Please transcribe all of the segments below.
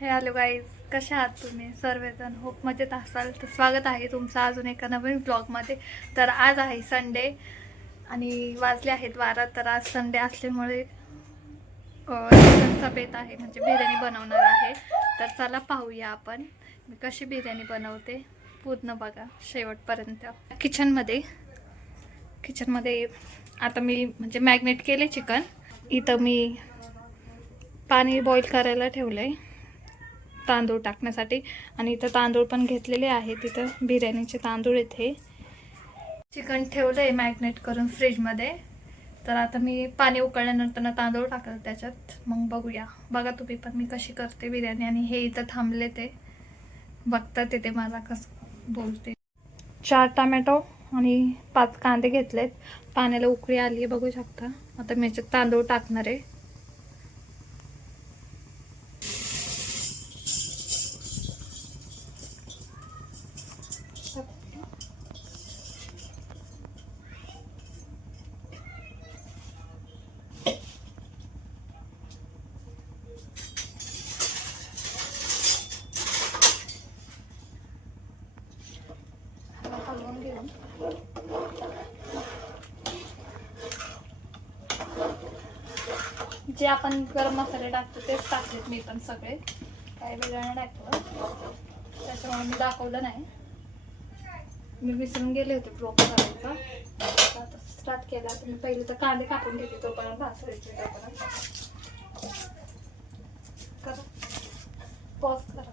हे hello guys कसे आहात तुम्ही? सर्वजण होप मजेत असाल. तर स्वागत आहे तुमचं अजून एका नवीन ब्लॉगमध्ये तर आज आहे संडे आणि वाजले आहेत वारा तर आज संडे असल्यामुळे चिकनचा बेत आहे म्हणजे बिर्याणी बनवणार आहे. तर चला पाहूया आपण मी कशी बिर्याणी बनवते. पूर्ण बघा शेवटपर्यंत. किचनमध्ये किचनमध्ये आता मी म्हणजे मॅग्नेट केले चिकन इथं मी पाणी बॉईल करायला ठेवलं आहे तांदूळ टाकण्यासाठी. आणि इथं तांदूळ पण घेतलेले आहे तिथं बिर्याणीचे तांदूळ इथे चिकन ठेवलं आहे मॅग्नेट करून फ्रीजमध्ये. तर आता मी पाणी उकळल्यानंतर ना तांदूळ टाकलं त्याच्यात. मग बघूया. बघा तुम्ही पण मी कशी करते बिर्याणी. आणि हे इथं थांबले ते. बघतात ते मला कसं बोलते. चार टमॅटो आणि पाच कांदे घेतलेत. पाण्याला उकळी आली आहे बघू शकता. आता मी याच्यात तांदूळ टाकणार आहे. जे आपण गरम मसाले टाकतो तेच टाकलेत मी पण सगळे. काही वेगळं नाही टाकलं. त्याच्यामुळे मी दाखवलं नाही. मी विसरून गेले होते प्रोप करायचा आता स्टार्ट केला. तर मी पहिले तर कांदे कापून घेते तोपर्यंत भासायचे तोपर्यंत. करा. पॉज करा.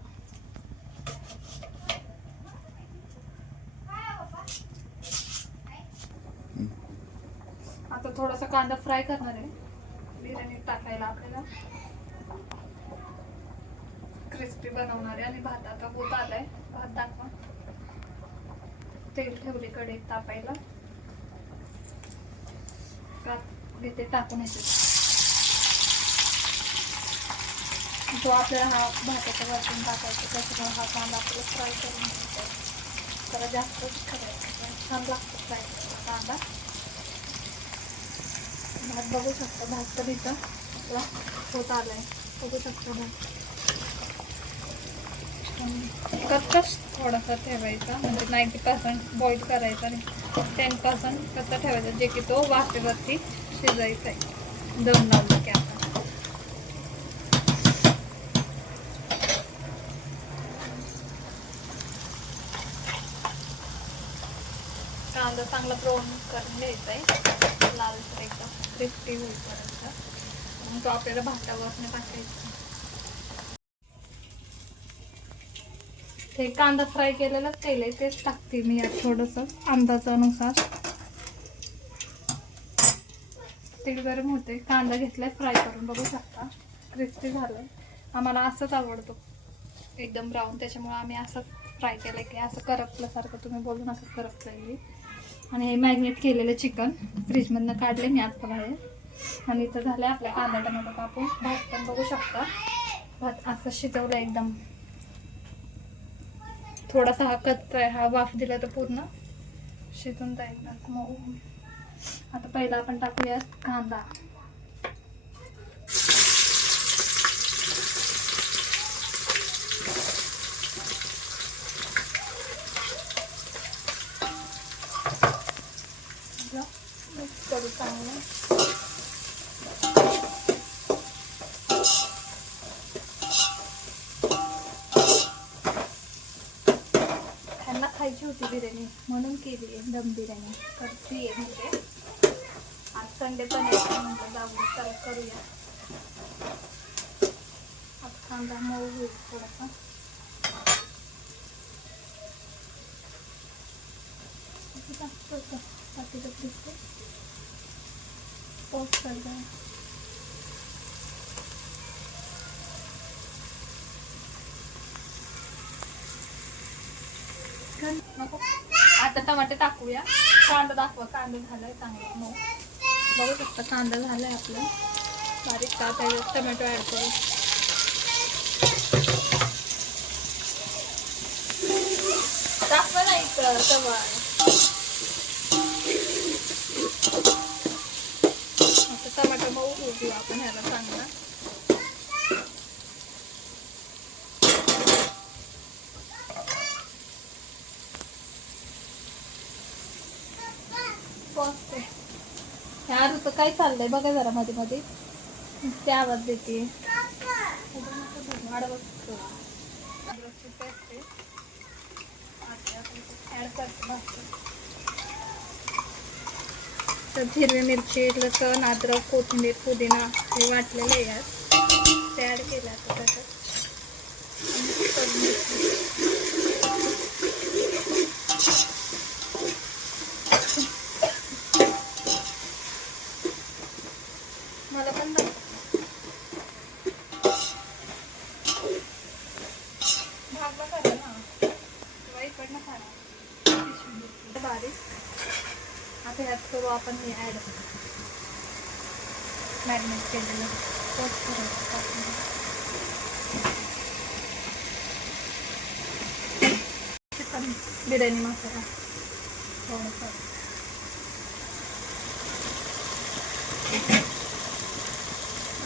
आता थोडासा कांदा फ्राय करणार आहे बिर्याणीत टाकायला आपल्याला क्रिस्पी बनवणार आहे आणि भात आता होत आलाय. भात दाखवा. तेल ठेवले कडे तापायला. भात घेते टाकून येते. जो आपल्याला हा भाताचा वरतून टाकायचा त्याच्यामुळे हा कांदा आपल्याला फ्राय करून घ्यायचा त्याला जास्त करायचा छान लागतो फ्राय करायचा कांदा. भात बघू शकता भात तर इथं आपला होत आलाय. बघू शकता भात. कच्चाच थोडासा ठेवायचा म्हणजे नाईंटी पर्सेंट बॉईल करायचा आणि टेन पर्सेंट कच्चा ठेवायचा जे की तो वाफेवरती शिजायचा आहे. दम लावला की आता. कांदा चांगला ब्राऊन करून द्यायचा आहे. लाल तर एकदम क्रिस्पी होईपर्यंत. मग तो आपल्याला भातावरने टाकायचा. ते कांदा फ्राय केलेलं तेल आहे तेच टाकते मी यात थोडंसं अंदाजानुसार. ते गरम होते कांदा घेतलाय फ्राय करून बघू शकता. क्रिस्पी झालं आम्हाला असंच आवडतो. एकदम ब्राऊन त्याच्यामुळे आम्ही असं फ्राय केलं की असं करपल्यासारखं तुम्ही बोलू नका करपलं आणि हे मॅग्नेट केलेलं चिकन फ्रीजमधनं काढले मी आत बाहेर. आणि इथं झालं आपल्या कांदा टमाटो कापून. भात पण बघू शकता. भात असं शिजवलं एकदम. थोडासा हा कच्चा आहे हा वाफ दिला तर पूर्ण शिजून जाईल. मऊ आता पहिला आपण टाकूया कांदा मिक्स करू चांगलं त्यांना खायची आहे म्हणून केली आहे दम बिर्याणी करते आहे म्हणजे. आज संडे पण आहे म्हणजे जाऊन चला करूया. आता कांदा मऊ होईल थोडासा. बाकीचं दिसते नको. आता टमाटे टाकूया. कांदा दाखवा कांदा झालाय चांगला. मग बघू शकता कांदा झालाय आपला. बारीक का त्याच्यात टमॅटो ॲड करू. दाखवा नाही तवा आता टमाटर मऊ होऊ देऊ आपण ह्याला चांगला काय चाललंय? बघा जरा मध्ये मध्ये ते आवाज देते. तर हिरवी मिरची लसण अद्रक कोथिंबीर पुदिना हे वाटलेलं आहे यात. ते ॲड केलं आता त्याच्यात आणि करून घेतलं. मला पण दाखव. भागला करा ना किंवा इकडनं करा बारीक आता ह्यात करू आपण हे ॲड मॅरिनेट केलेलं तोच करायचं टाकून. चिकन बिर्याणी मसाला थोडंसं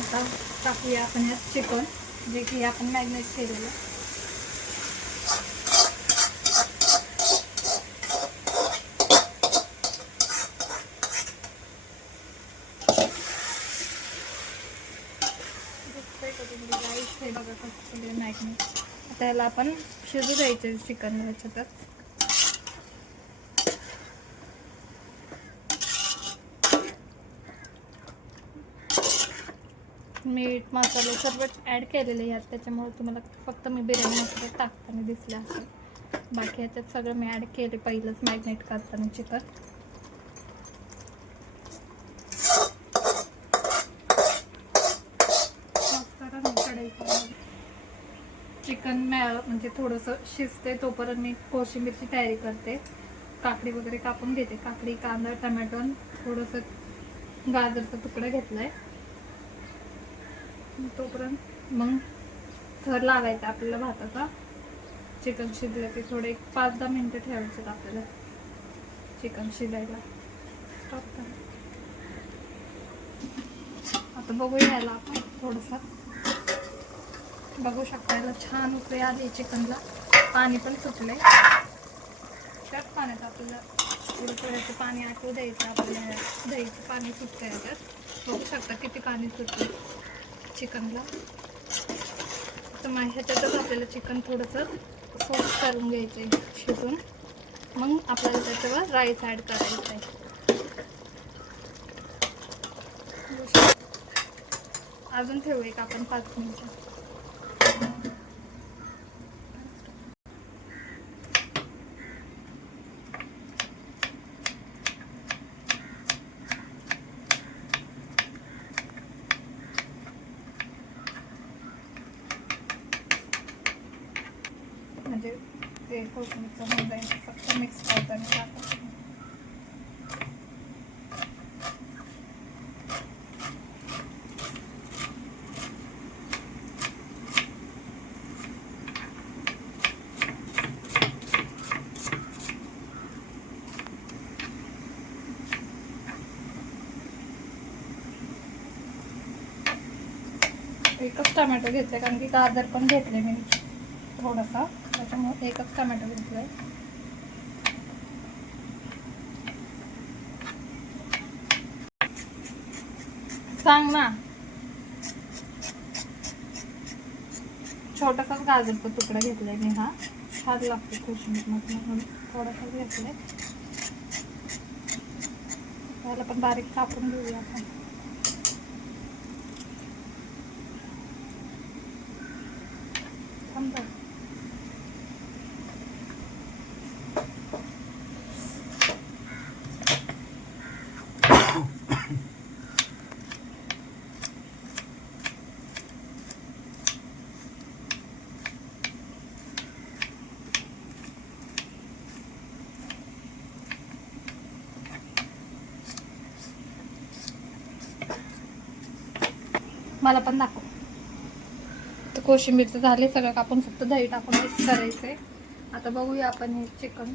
आता टाकूया आपण यात चिकन जे की आपण मॅग्नेट केलेलं दिसतंय राईस हे बघा आता याला आपण शिजू द्यायचे चिकन याच्यातच मीठ मसाले सर्व ॲड केलेले यात त्याच्यामुळे तुम्हाला फक्त मी बिर्याणी मसाले टाकताना दिसले असेल. बाकी ह्याच्यात सगळं मी ॲड केले पहिलंच मॅग्नेट करताना चिकन चिकन मॅ म्हणजे थोडंसं शिजते तोपर्यंत मी कोशिंबीरची तयारी करते. काकडी वगैरे कापून घेते. काकडी कांदा टमॅटो आणि थोडंसं गाजरचा तुकडा घेतला आहे तोपर्यंत मग थर लावायचा आपल्याला भाताचा. चिकन शिजलं की थोडे एक पाच दहा मिनटं ठेवायचं आपल्याला. चिकन शिजायला. स्टॉप करा. आता बघू यायला आपण थोडंसं. बघू शकता याला छान उकळी आली चिकनला. पाणी पण सुटले त्याच पाण्यात आपल्याला थोडं थोडंसं पाणी आटवू द्यायचं आपल्याला दहीचं पाणी सुटतं याच्यात. बघू शकता किती पाणी सुटलं चिकनला. तर मग ह्याच्यातच आपल्याला चिकन थोडंसं सोप करून घ्यायचं आहे शिजून. मग आपल्याला त्याच्यावर राईस ॲड करायचं आहे अजून ठेवू एक आपण पाच मिनिटं म्हणजे ते होऊन जाईल फक्त मिक्स करताना टाकायचं एकच टमॅटो घेतले कारण की गाजर पण घेतले मी थोडासा. त्याच्यामुळे एकच टमॅटो घेतलाय सांग ना. छोटासाच गाजरचा तुकडा घेतलाय मी हा. छान लागतो कोशिंबीर म्हणून. थोडासाच घेतलाय. त्याला पण बारीक कापून घेऊया आपण थांब जरा. मला पण दाखव. तर कोशिंबीरचं झाले सगळं कापून फक्त दही टाकून मिक्स करायचंय. आता बघूया आपण हे चिकन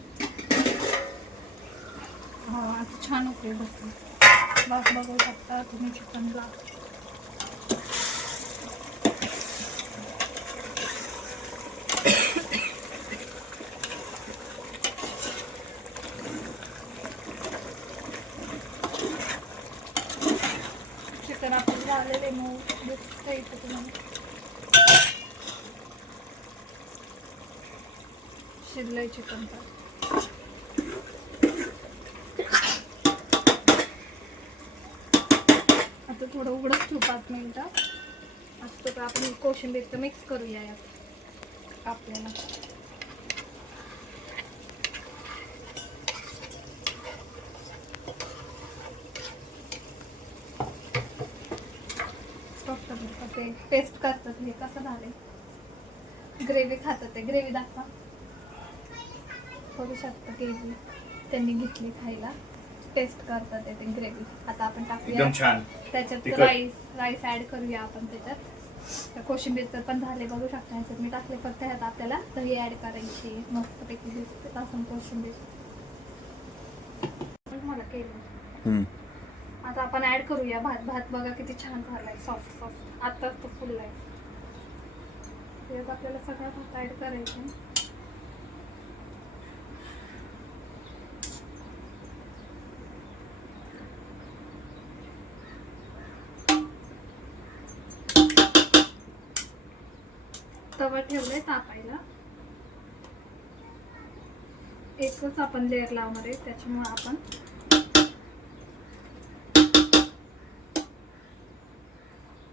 हा आता छान उकळी बघतो बस बघू शकता तुम्ही चिकनला शिजलंय चिकन तर आता थोडं उघडच ठेवू पाच मिनटं. आता तर आपण कोशिंबीर तर मिक्स करूया यात. आपल्याला. ते टेस्ट करतात. हे कसं झाले ग्रेव्ही खातात ते. ग्रेव्ही दाखवा. बघू शकता ग्रेव्ही त्यांनी घेतली खायला. टेस्ट करतात ते ग्रेव्ही आता आपण टाकूया. एकदम छान. त्याच्यात तिखट. राईस राईस ऍड करूया आपण त्याच्यात. त्या कोशिंबीरचं पण झाले बघू शकता ह्याच्यात मी टाकले फक्त ह्यात आपल्याला दही ऍड करायची. मस्तपैकी दिसते लसूण कोशिंबीर. मला केलं. आता आपण ऍड करूया. भात भात बघा किती छान झालाय. सॉफ्ट सॉफ्ट आता तो फुललाय. त्यात आपल्याला सगळा भात ऍड करायचा तवा ठेवलाय तापायला. एकच आपण लेअर लावणार आहे त्याच्यामुळे आपण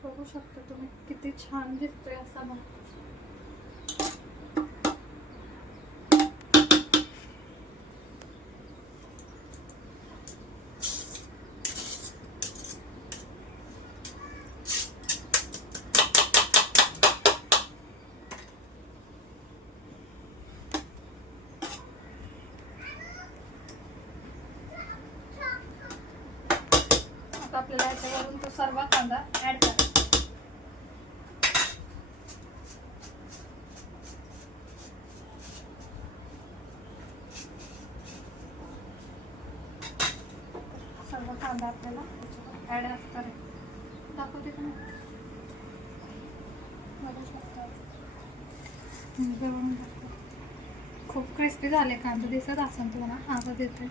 बघू शकता तुम्ही किती छान दिसतोय असा मग आता आपल्याला याच्यावरून तो सर्व कांदा ऍड करायचा सर्व कांदा आपल्याला ऍड असणार दाखवते का बघू शकता. हम्म, खूप क्रिस्पी झाले कांदा. दिसत असेल तुम्हाला? आता देते.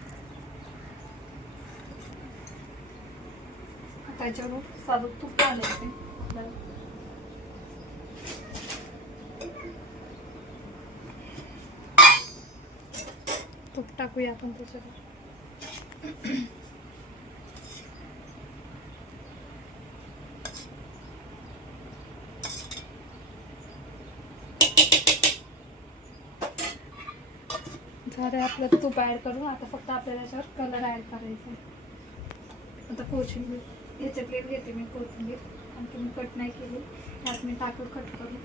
त्याच्यावर साधं तूप घालायचे आपल्याला. तूप टाकूया आपण त्याच्यावर. झालं आपलं तूप ॲड करू आता फक्त आपल्याला याच्यावर कलर ॲड करायचा आता कोथिंबीर याचे प्लेट घेते मी कोथिंबीर आणखी मी कट नाही केली त्यात मी टाकून कट करू.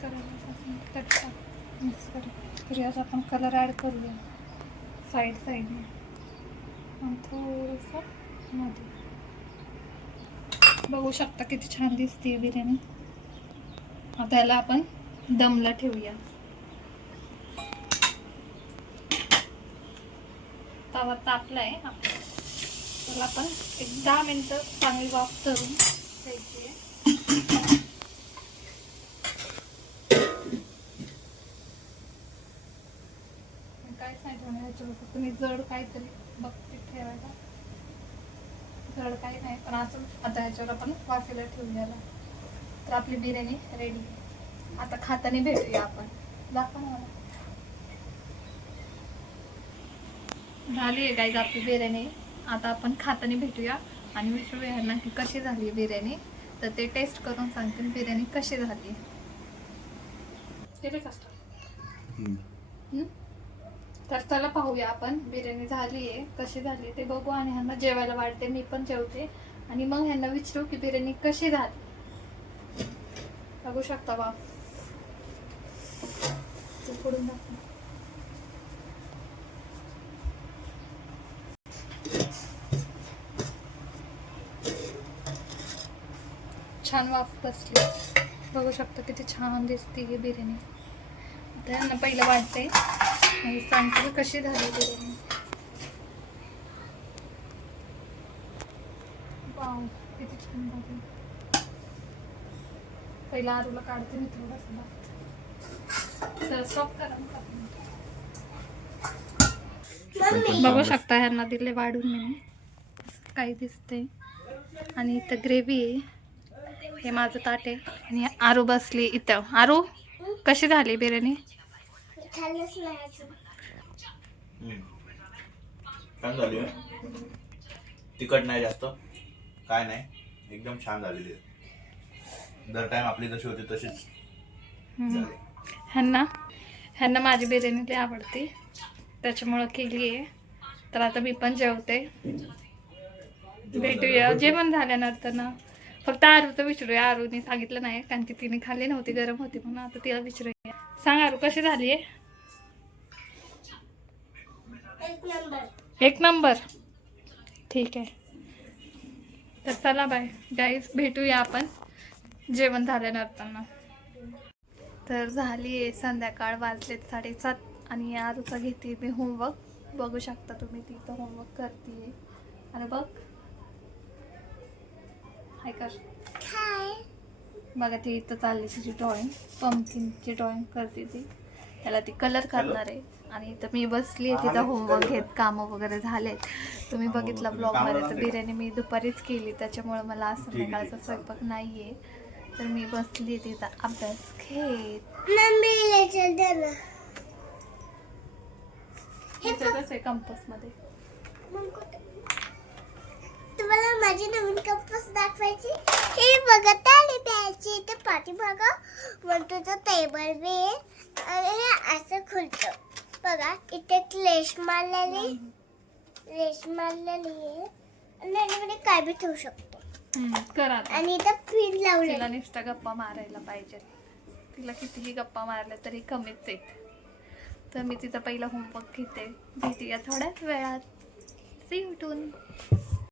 करायला मिक्स करू. आपण कलर ॲड करूया. साईड साईडने आणि थोडंसं मध्ये. बघू शकता किती छान दिसते बिर्याणी. आता याला आपण दमला ठेवूया. तवा तापलाय. त्याला आपण एक दहा मिनिटं चांगली वाफ करून द्यायची आहे आणि काय सांगितलं ह्याच्यावर तुम्ही जड काहीतरी जड काही नाही. पण असं आता ह्याच्यावर आपण वाफेला ठेवूयाला तर आपली बिर्याणी रेडी आता खाताना भेटूया आपण. दाखवा ना मला. झाली आहे गाईज आपली बिर्याणी. आता आपण खाताना भेटूया आणि विचारूया ह्यांना की कशी झाली बिर्याणी. तर ते टेस्ट करून सांगतील बिर्याणी कशी झाली. हं? तर चला पाहूया आपण. बिर्याणी झाली आहे. कशी झाली ते बघू आणि ह्यांना जेवायला वाढते. मी पण जेवते. आणि मग ह्यांना विचारू की बिर्याणी कशी झाली. बघू शकता बा. छान वाफ बसली. बघू शकता किती छान दिसते ही बिर्याणी. त्यांना पहिलं वाटते आणि सांगते कशी झाली बिर्याणी. किती छान झाली. पहिला आरूला काढते मी थोडंसं करा. बघू शकता ह्यांना दिले वाढून मी. काही दिसते आणि इथं ग्रेव्ही आहे. हे माझं ताट आहे. आणि आरू बसली इथं. आरू कशी झाली बिर्याणी? खाल्लंच नाही. छान झाली तिखट नाही जास्त. काय नाही. एकदम छान झालेली आहे. दर टाइम आपली जशी होती तशीच. झाली. ह्यांना ह्यांना माझी बिर्याणी लई आवडते. त्याच्यामुळं केली आहे. तर आता मी पण जेवते. भेटूया. जेवण झाल्यानंतर ना. फक्त आरूचं विचारूया. आरूने सांगितलं नाही कारण की तिने खाल्ली नव्हती गरम होती म्हणून आता तिला विचारूया. सांग आरू कशी झाली आहे एक नंबर. एक नंबर ठीक आहे. तर चला बाय. गाईज भेटूया आपण. जेवण झाल्यानंतर ना तर झाली आहे संध्याकाळ वाजलेत साडेसात. आणि आरूचा घेते मी होमवर्क बघू शकता तुम्ही तिथं होमवर्क करते आणि बघ. हाय कर बघा ती इथं चालली तिची ड्रॉइंग पंपकिनची ड्रॉइंग करते ती. त्याला ती कलर करणार आहे. आणि इथं मी बसली आहे तिथं होमवर्क घेत कामं वगैरे झालेत. तुम्ही बघितलं ब्लॉगमध्ये तर बिर्याणी मी दुपारीच केली त्याच्यामुळे मला आज संध्याकाळचा स्वयंपाक नाही आहे. तर मी बसली तिथं अभ्यास घेत. आहे कंपसमध्ये? तुम्हाला माझी नवीन कंपस दाखवायची हे बघत आले प्यायची इथे पाठीमागं म्हणतो टेबल बी आहे. आणि हे असं खुलतं. बघा इथे क्लेश मारलेली लेश मारलेली आहे. आणि याच्यामध्ये काय बी ठेवू शकतो. हम्म, कर आता. आणि इथं पिन लावले तिला नुसता गप्पा मारायला पाहिजे. तिला कितीही गप्पा मारल्या तरी कमीच आहेत. तर मी तिचा पहिला होमवर्क घेते. भेटूया थोड्याच वेळात. सी उठून